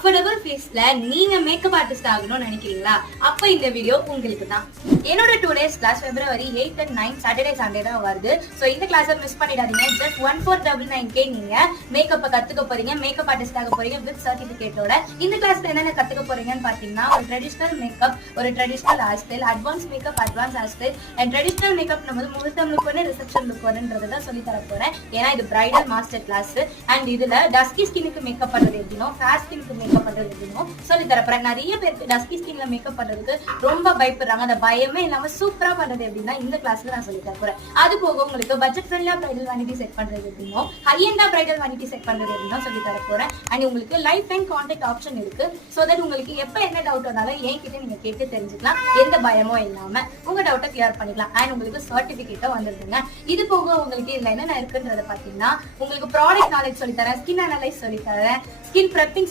Affordable ஃபீஸ்ல நீங்க makeup artist ஆகணும்னு நினைக்கிறீங்களா? அப்ப இந்த வீடியோ உங்களுக்கு தான். என்னோட 2 days class February 8 and 9 Saturday Sunday தான் வருது. சோ இந்த கிளாஸை மிஸ் பண்ணிடாதீங்க. ஜஸ்ட் 1499k நீங்க மேக்கப் கத்துக்க போறீங்க, மேக்கப் ஆர்டிஸ்ட் ஆக போறீங்க வித் சர்டிபிகேட்டோட. இந்த கிளாஸ்ல என்னென்ன கத்துக்க போறீங்கன்னு பாத்தீங்கன்னா, ஒரு ட்ரெடிஷனல் மேக்கப், ஒரு traditional hair style, advance makeup, advance hair style and traditional makeup நம்ம முகூர்த்தம் லுக் ஒன்று, ரிசப்ஷன் லுக் ஒன்றுன்றதை தான் சொல்லி தர போறேன். ஏன்னா இது பிரைடல் மாஸ்டர் கிளாஸ் அண்ட் இதுல டஸ்கி ஸ்கின்னுக்கு மேக்கப் பண்றது எப்படினோ, ஃபேர் ஸ்கின்னுக்கு மேக்கப் பண்றது எப்படினோ சொல்லி தரப்போறேன். நிறைய பேருக்கு டஸ்கி ஸ்கின்ல மேக்கப் பண்றதுக்கு ரொம்ப பயப்படுறாங்க. அந்த பயமே இல்லாம சூப்பரா பண்றது எப்படின்னா இந்த கிளாஸ்ல நான் சொல்லி தரப்போறேன். அது போக உங்களுக்கு பட்ஜெட் ஃப்ரெண்ட்லியா பிரைடல் வானிட்டி செட் பண்றது எப்படினோ, ஹை எண்டா பிரைடல் வானிட்டி செட் பண்றது எப்படினோ சொல்லி தரப்போறேன். அண்ட் உங்களுக்கு லைஃப் டைம் கான்டாக்ட் ஆப்ஷன் இருக்கு. சோ தட் உங்களுக்கு எப்ப என்ன டவுட் வந்தாலும் என்கிட்ட நீங்க கேட்டு தெரிஞ்சுக்கலாம். எந்த பயமும் இல்லாம உங்க டவுட்டை கிளியர் பண்ணிக்கலாம். அண்ட் உங்களுக்கு சர்டிபிகேட்டும் வந்துருங்க. இது போக உங்களுக்கு இதுல என்னென்ன இருக்குன்றத பாத்தீங்கன்னா, உங்களுக்கு ப்ராடக்ட் நாலேஜ் சொல்லி தரேன், ஸ்கின் அனலைஸ் சொல்லி தரேன், ஸ்கின் ப்ரெப்பிங்